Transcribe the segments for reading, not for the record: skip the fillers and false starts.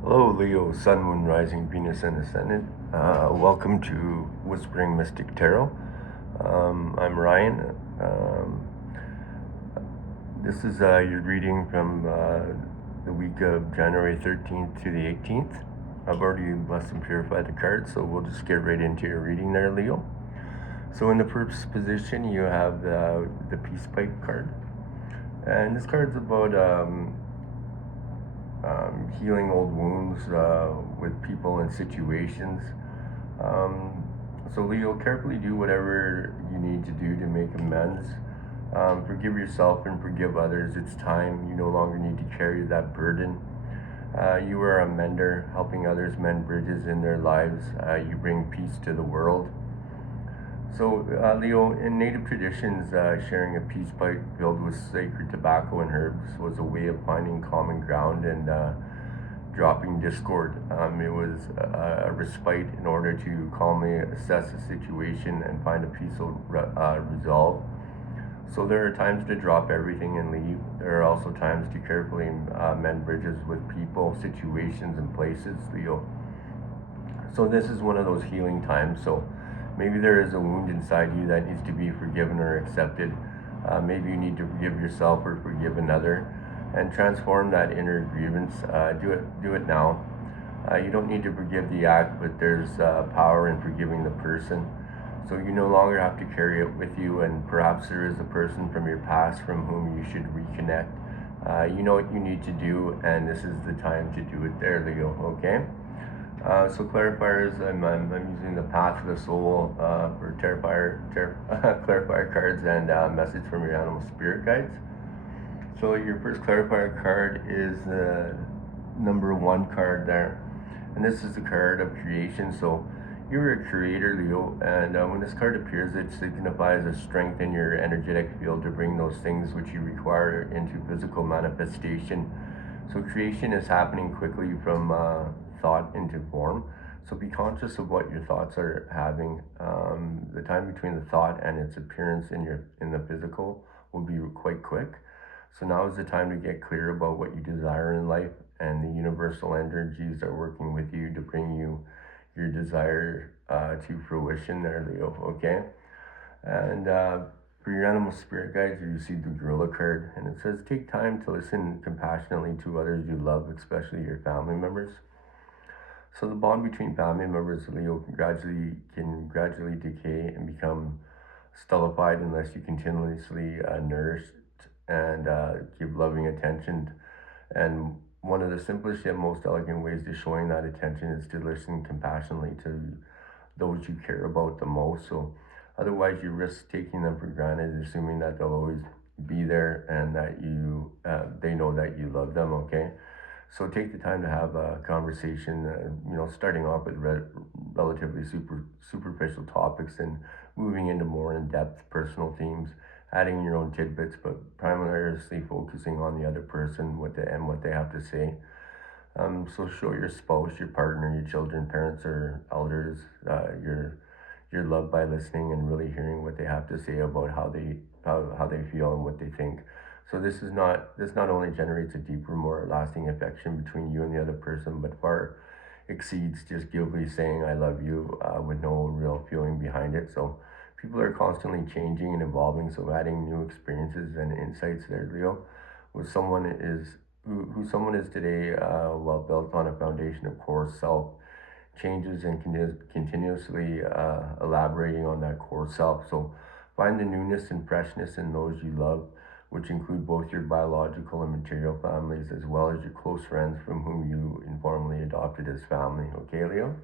Hello, Leo, Sun, Moon, Rising, Venus, and Ascendant. Welcome to Whispering Mystic Tarot. I'm Ryan. This is your reading from the week of January 13th to the 18th. I've already blessed and purified the cards, so we'll just get right into your reading there, Leo. So, in the first position, you have the Peace Pipe card. And this card's about healing old wounds with people and situations. Um, so, Leo, carefully do whatever you need to do to make amends. Forgive yourself and forgive others. It's time. You no longer need to carry that burden. You are a mender, helping others mend bridges in their lives. You bring peace to the world. So, Leo, in native traditions, sharing a peace pipe filled with sacred tobacco and herbs was a way of finding common ground and dropping discord. It was a respite in order to calmly assess the situation and find a peaceful resolve. So there are times to drop everything and leave. There are also times to carefully mend bridges with people, situations, and places, Leo. So this is one of those healing times. So maybe there is a wound inside you that needs to be forgiven or accepted. Maybe you need to forgive yourself or forgive another, and transform that inner grievance. Do it now. You don't need to forgive the act, but there's power in forgiving the person. So you no longer have to carry it with you, and perhaps there is a person from your past from whom you should reconnect. You know what you need to do, and this is the time to do it there, Leo, okay? So clarifiers, I'm using the path of the soul for clarifier cards and message from your animal spirit guides. So your first clarifier card is the number one card there, and this is the card of creation. So you're a creator, Leo, and when this card appears, it signifies a strength in your energetic field to bring those things which you require into physical manifestation. So creation is happening quickly from thought into form. So be conscious of what your thoughts are having. The time between the thought and its appearance in the physical will be quite quick. So now is the time to get clear about what you desire in life, and the universal energies are working with you to bring you your desire to fruition there, Leo, okay? And for your animal spirit guides, you receive the gorilla card, and it says take time to listen compassionately to others you love, especially your family members. So the bond between family members, Leo, can gradually decay and become stultified unless you continuously nourish and give loving attention. And one of the simplest yet most elegant ways to showing that attention is to listen compassionately to those you care about the most. So otherwise, you risk taking them for granted, assuming that they'll always be there and that they know that you love them. Okay. So take the time to have a conversation. Starting off with relatively superficial topics and moving into more in-depth personal themes, adding your own tidbits, but primarily focusing on the other person and what they have to say. So show your spouse, your partner, your children, parents, or elders your love by listening and really hearing what they have to say about how they feel and what they think. So this not only generates a deeper, more lasting affection between you and the other person, but far exceeds just guiltily saying "I love you" with no real feeling behind it. So people are constantly changing and evolving. So adding new experiences and insights there, Leo, with someone is who someone is today, while built on a foundation of core self changes and continuously elaborating on that core self. So find the newness and freshness in those you love, which include both your biological and material families, as well as your close friends from whom you informally adopted as family. Okay, Leo?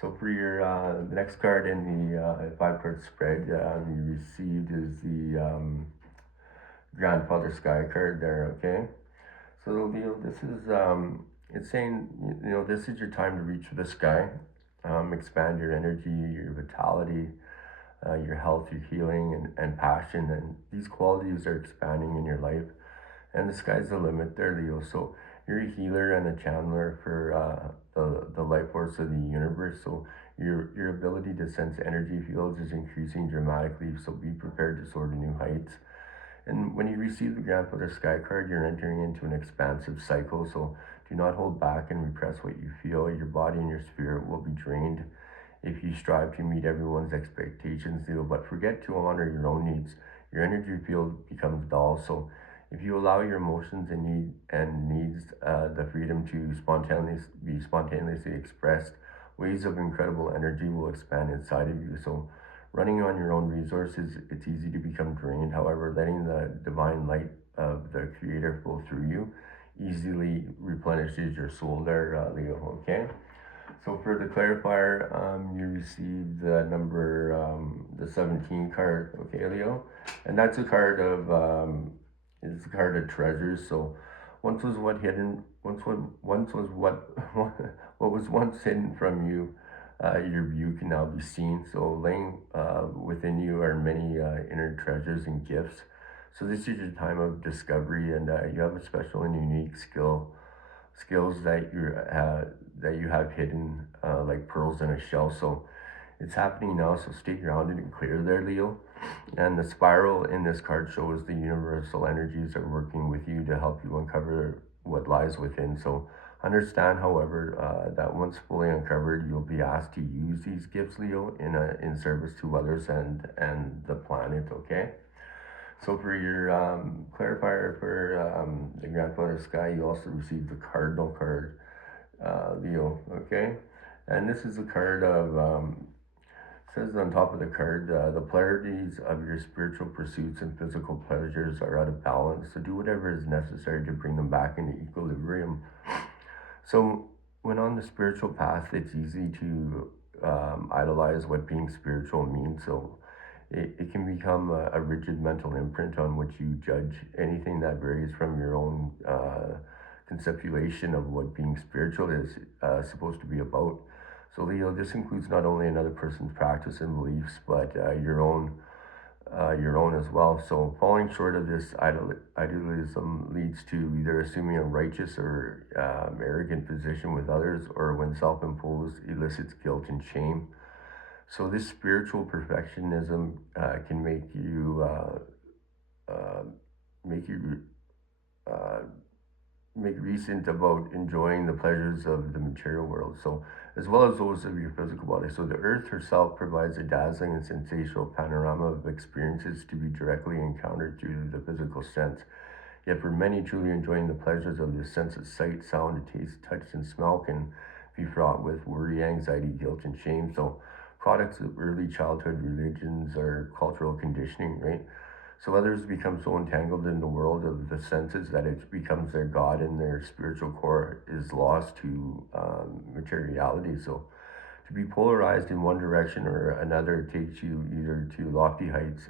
So for your the next card in the five card spread you received is the grandfather sky card there. Okay, so Leo, this is it's saying this is your time to reach for the sky, expand your energy, your vitality, your health, your healing, and passion, and these qualities are expanding in your life, and the sky's the limit there, Leo. So you're a healer and a channeler for the life force of the universe. So your ability to sense energy fields is increasing dramatically. So be prepared to soar to new heights. And when you receive the grandfather sky card, you're entering into an expansive cycle. So Do not hold back and repress what you feel. Your body and your spirit will be drained if you strive to meet everyone's expectations, Leo, but forget to honor your own needs. Your energy field becomes dull. So if you allow your emotions and needs the freedom to spontaneously expressed, waves of incredible energy will expand inside of you. So running on your own resources, it's easy to become drained. However, letting the divine light of the creator flow through you easily replenishes your soul there, Leo, okay? So for the clarifier, you received the number, the 17 card, okay, Leo? And that's a card of, it's a card of treasures. So once was what, what was once hidden from you, your view can now be seen. So laying within you are many inner treasures and gifts. So this is your time of discovery, and you have a special and unique skills that you have hidden like pearls in a shell. So it's happening now. So stay grounded and clear there, Leo. And the spiral in this card shows the universal energies are working with you to help you uncover what lies within. So understand, however, that once fully uncovered, you'll be asked to use these gifts, Leo, in service to others and the planet. Okay. So for your clarifier for the Grandfather Sky, you also received the Cardinal card, Leo. Okay, and this is a card of says on top of the card, the polarities of your spiritual pursuits and physical pleasures are out of balance. So do whatever is necessary to bring them back into equilibrium. So when on the spiritual path, it's easy to idolize what being spiritual means. So it can become a rigid mental imprint on which you judge anything that varies from your own conceptualization of what being spiritual is supposed to be about. So, Leo, this includes not only another person's practice and beliefs, but your own as well. So, falling short of this idealism leads to either assuming a righteous or arrogant position with others, or when self-imposed elicits guilt and shame. So this spiritual perfectionism can uh, make you uh, make recent about enjoying the pleasures of the material world. So as well as those of your physical body. So the earth herself provides a dazzling and sensational panorama of experiences to be directly encountered through the physical sense. Yet for many, truly enjoying the pleasures of the sense of sight, sound, taste, touch, and smell can be fraught with worry, anxiety, guilt, and shame. So products of early childhood religions or cultural conditioning, right? So others become so entangled in the world of the senses that it becomes their God, and their spiritual core is lost to materiality. So to be polarized in one direction or another takes you either to lofty heights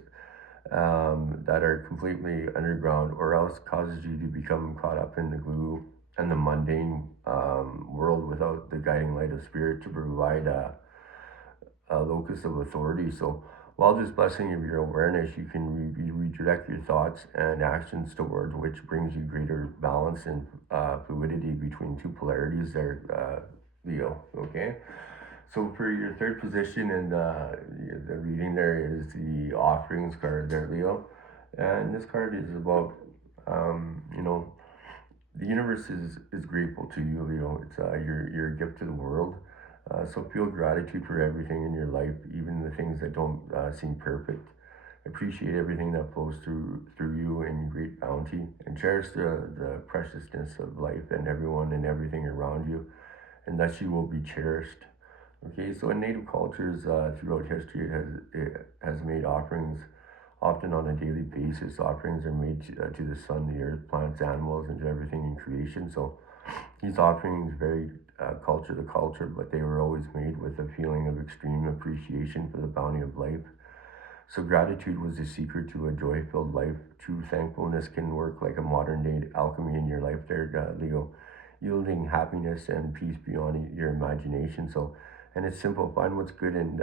that are completely underground, or else causes you to become caught up in the glue and the mundane world without the guiding light of spirit to provide a locus of authority. So while this blessing of your awareness, you can redirect your thoughts and actions towards which brings you greater balance and fluidity between two polarities there, Leo. Okay. So for your third position in the reading, there is the offerings card there, Leo. And this card is about, you know, the universe is grateful to you, Leo. It's you're a gift to the world. So feel gratitude for everything in your life, even the things that don't seem perfect. Appreciate everything that flows through you in great bounty, and cherish the preciousness of life and everyone and everything around you, and thus you will be cherished. Okay, so in native cultures throughout history, it has made offerings often on a daily basis. Offerings are made to the sun, the earth, plants, animals, and to everything in creation. So these offerings varied culture to culture, but they were always made with a feeling of extreme appreciation for the bounty of life. So gratitude was the secret to a joy-filled life. True thankfulness can work like a modern-day alchemy in your life there, Leo, yielding happiness and peace beyond your imagination. So, and it's simple. Find what's good and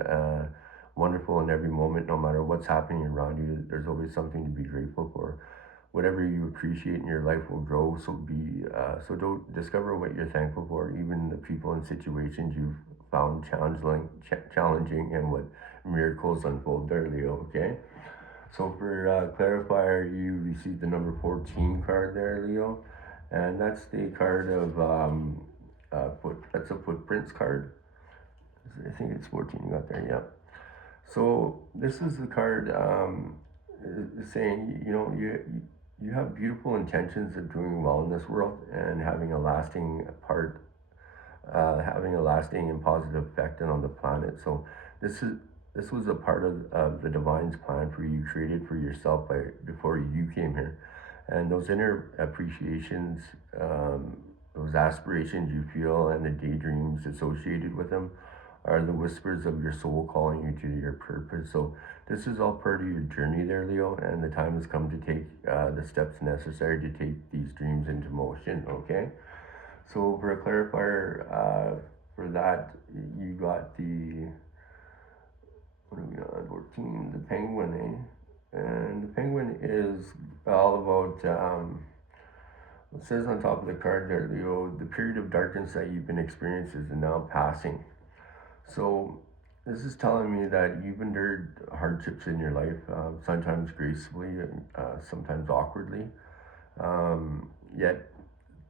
wonderful in every moment, no matter what's happening around you. There's always something to be grateful for. Whatever you appreciate in your life will grow. So don't discover what you're thankful for, even the people and situations you've found challenging, and what miracles unfold there, Leo. Okay. So for clarifier, you received the number 14 card there, Leo. And that's the card of that's a footprints card. I think it's 14 you got there, yeah. So this is the card saying, you have beautiful intentions of doing well in this world and having a lasting and positive effect on the planet. So this is this was a part of the divine's plan for you, created for yourself before you came here, and those inner appreciations, those aspirations you feel, and the daydreams associated with them, are the whispers of your soul calling you to your purpose. So this is all part of your journey there, Leo, and the time has come to take the steps necessary to take these dreams into motion. Okay. So for a clarifier, for that, you got the, what are we on, 14, the penguin, eh? And the penguin is all about, it says on top of the card there, Leo, the period of darkness that you've been experiencing is now passing. So this is telling me that you've endured hardships in your life, sometimes gracefully, sometimes awkwardly. Yet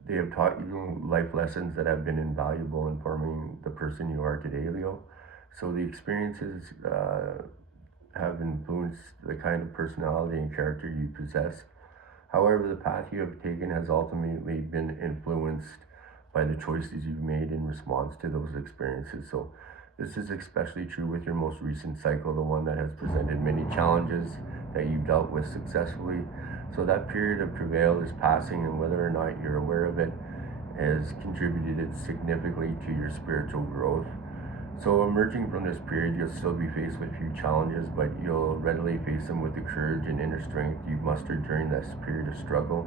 they have taught you life lessons that have been invaluable in forming the person you are today, Leo. So the experiences have influenced the kind of personality and character you possess. However, the path you have taken has ultimately been influenced by the choices you've made in response to those experiences. So this is especially true with your most recent cycle, the one that has presented many challenges that you've dealt with successfully. So that period of travail is passing, and whether or not you're aware of it, has contributed significantly to your spiritual growth. So emerging from this period, you'll still be faced with few challenges, but you'll readily face them with the courage and inner strength you've mustered during this period of struggle.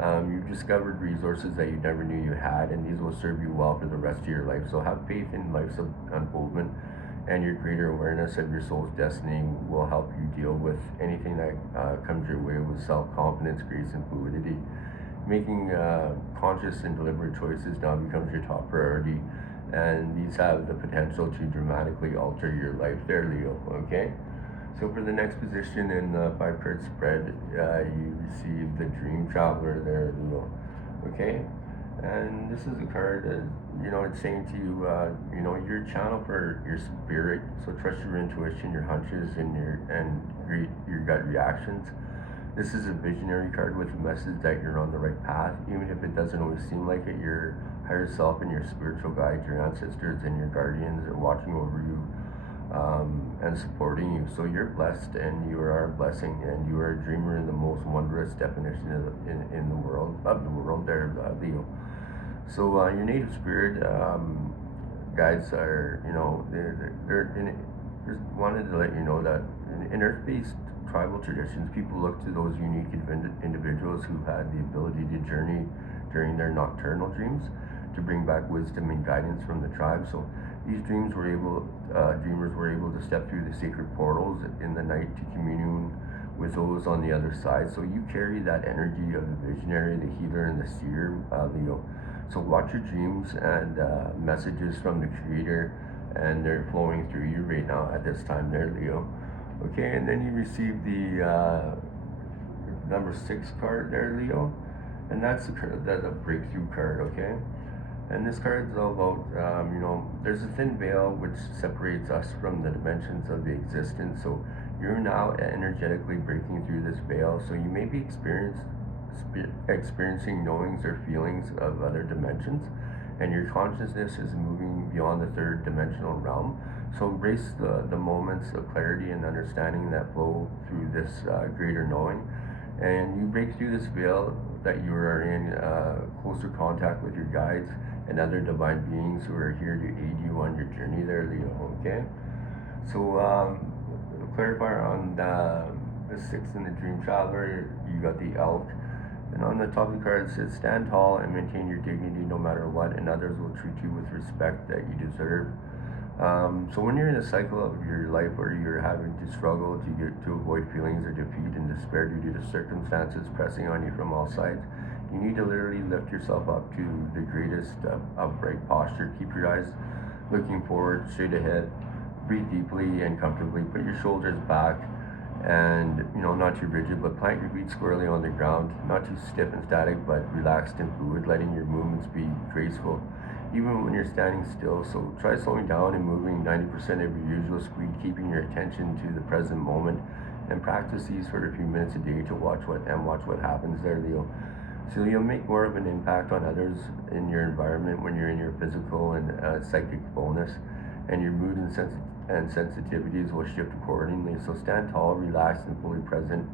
You've discovered resources that you never knew you had, and these will serve you well for the rest of your life. So have faith in life's unfoldment, and your greater awareness of your soul's destiny will help you deal with anything that comes your way with self-confidence, grace, and fluidity. Making conscious and deliberate choices now becomes your top priority, and these have the potential to dramatically alter your life there, Leo. Okay? So for the next position in the five card spread, you receive the Dream Traveler there, Leo. Okay? And this is a card that, it's saying to you, you're a channel for your spirit, so trust your intuition, your hunches, and your gut reactions. This is a visionary card with a message that you're on the right path, even if it doesn't always seem like it. Your higher self and your spiritual guides, your ancestors and your guardians are watching over you, and supporting you. So you're blessed, and you are a blessing, and you are a dreamer in the most wondrous definition in the world there, Leo. So your native spirit guides are, just wanted to let you know that in earth-based tribal traditions, people look to those unique individuals who had the ability to journey during their nocturnal dreams to bring back wisdom and guidance from the tribe. So these dreamers were able to step through the sacred portals in the night to commune with those on the other side. So you carry that energy of the visionary, the healer, and the seer, Leo. So watch your dreams and messages from the Creator, and they're flowing through you right now at this time there, Leo. Okay, and then you receive the number 6 card there, Leo, and that's the breakthrough card. Okay, and this card is all about, there's a thin veil which separates us from the dimensions of the existence. So you're now energetically breaking through this veil. So you may be experiencing knowings or feelings of other dimensions, and your consciousness is moving beyond the third dimensional realm. So embrace the moments of clarity and understanding that flow through this greater knowing, and you break through this veil that you are in closer contact with your guides and other divine beings who are here to aid you on your journey there, Leo. Okay, so clarifier on the 6th in the Dream Traveler, you got the elk. And on the top of the card it says, stand tall and maintain your dignity no matter what, and others will treat you with respect that you deserve. So when you're in a cycle of your life where you're having to struggle to avoid feelings of defeat and despair due to circumstances pressing on you from all sides, you need to literally lift yourself up to the greatest upright posture. Keep your eyes looking forward, straight ahead, breathe deeply and comfortably, put your shoulders back, And not too rigid, but plant your feet squarely on the ground, not too stiff and static, but relaxed and fluid, letting your movements be graceful even when you're standing still. So try slowing down and moving 90% of your usual speed, keeping your attention to the present moment, and practice these for a few minutes a day to watch what happens there, Leo. So you'll make more of an impact on others in your environment when you're in your physical and psychic fullness, and your mood and sensitivities will shift accordingly. So stand tall, relaxed, and fully present.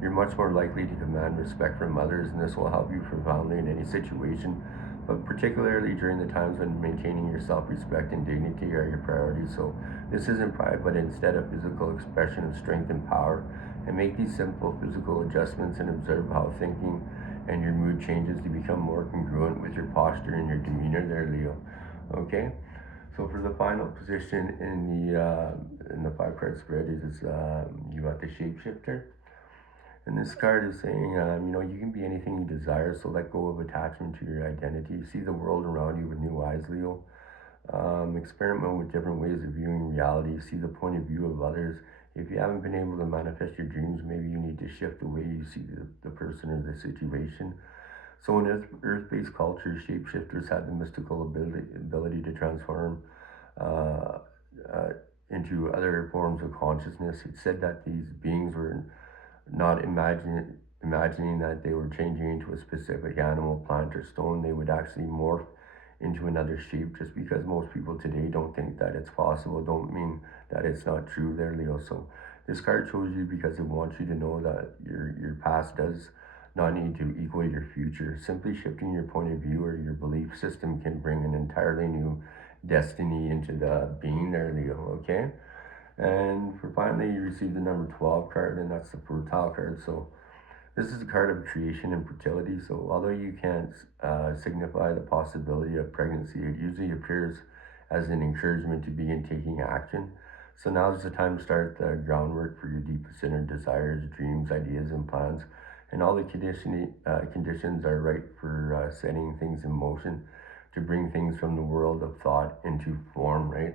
You're much more likely to command respect from others, and this will help you profoundly in any situation, but particularly during the times when maintaining your self-respect and dignity are your priorities. So this isn't pride, but instead a physical expression of strength and power. And make these simple physical adjustments and observe how thinking and your mood changes to become more congruent with your posture and your demeanor there, Leo. Okay? So for the final position in the 5 card spread is you got the shapeshifter. And this card is saying, you can be anything you desire, so let go of attachment to your identity. See the world around you with new eyes, Leo. Experiment with different ways of viewing reality. See the point of view of others. If you haven't been able to manifest your dreams, maybe you need to shift the way you see the person or the situation. So in Earth-based culture, shapeshifters have the mystical ability to transform uh, uh, into other forms of consciousness. It's said that these beings were not imagining that they were changing into a specific animal, plant, or stone. They would actually morph into another shape. Just because most people today don't think that it's possible, don't mean that it's not true there, Leo. So this card shows you because it wants you to know that your past does not need to equal your future. Simply shifting your point of view or your belief system can bring an entirely new destiny into the being there, Leo. Okay? And for finally, you receive the number 12 card, and that's the fertile card. So this is a card of creation and fertility. So although you can't signify the possibility of pregnancy, it usually appears as an encouragement to begin taking action. So now is the time to start the groundwork for your deepest inner desires, dreams, ideas, and plans. And all the conditions are right for setting things in motion to bring things from the world of thought into form, right?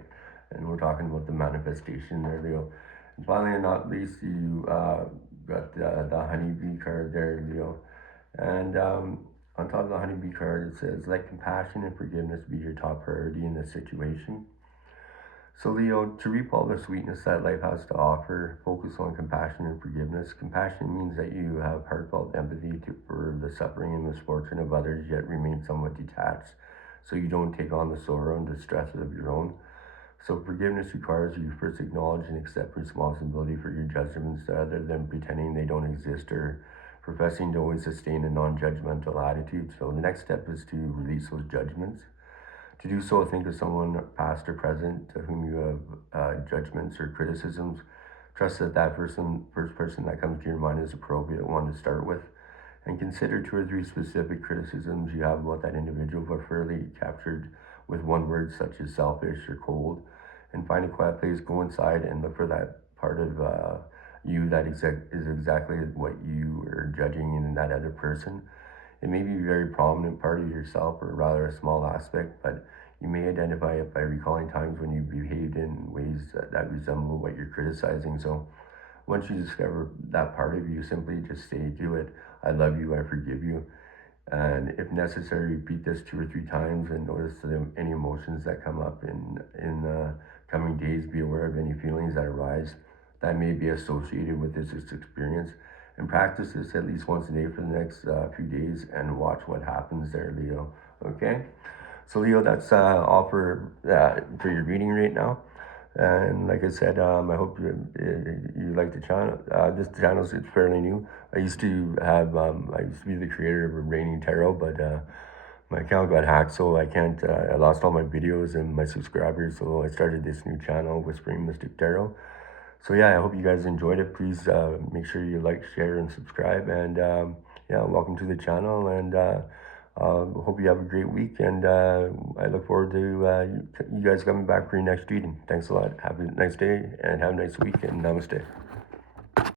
And we're talking about the manifestation there, Leo. And finally, and not least, you got the honeybee card there, Leo. And on top of the honeybee card, it says, let compassion and forgiveness be your top priority in this situation. So, Leo, to reap all the sweetness that life has to offer, focus on compassion and forgiveness. Compassion means that you have heartfelt empathy for the suffering and misfortune of others, yet remain somewhat detached, so you don't take on the sorrow and distress of your own. So forgiveness requires you first acknowledge and accept responsibility for your judgments rather than pretending they don't exist or professing to always sustain a non-judgmental attitude. So the next step is to release those judgments. To do so, think of someone past or present to whom you have judgments or criticisms. Trust that first person that comes to your mind is the appropriate one to start with. And consider 2 or 3 specific criticisms you have about that individual, preferably captured with one word such as selfish or cold. And find a quiet place, go inside and look for that part of you that is exactly what you are judging in that other person. It may be a very prominent part of yourself or rather a small aspect, but you may identify it by recalling times when you behaved in ways that resemble what you're criticizing. So once you discover that part of you, simply just say to it, I love you, I forgive you. And if necessary, repeat this 2 or 3 times and notice any emotions that come up in the coming days. Be aware of any feelings that arise that may be associated with this experience. And practice this at least once a day for the next few days and watch what happens there, Leo. Okay? So, Leo, that's all for your reading right now. And like I said, I hope you like the channel. This channel is fairly new. I used to be the creator of Raining Tarot, but my account got hacked, so I can't. I lost all my videos and my subscribers, so I started this new channel, Whispering Mystic Tarot. So yeah, I hope you guys enjoyed it. Please make sure you like, share, and subscribe. And yeah, welcome to the channel. And hope you have a great week. And I look forward to you guys coming back for your next reading. Thanks a lot. Have a nice day and have a nice week. And namaste.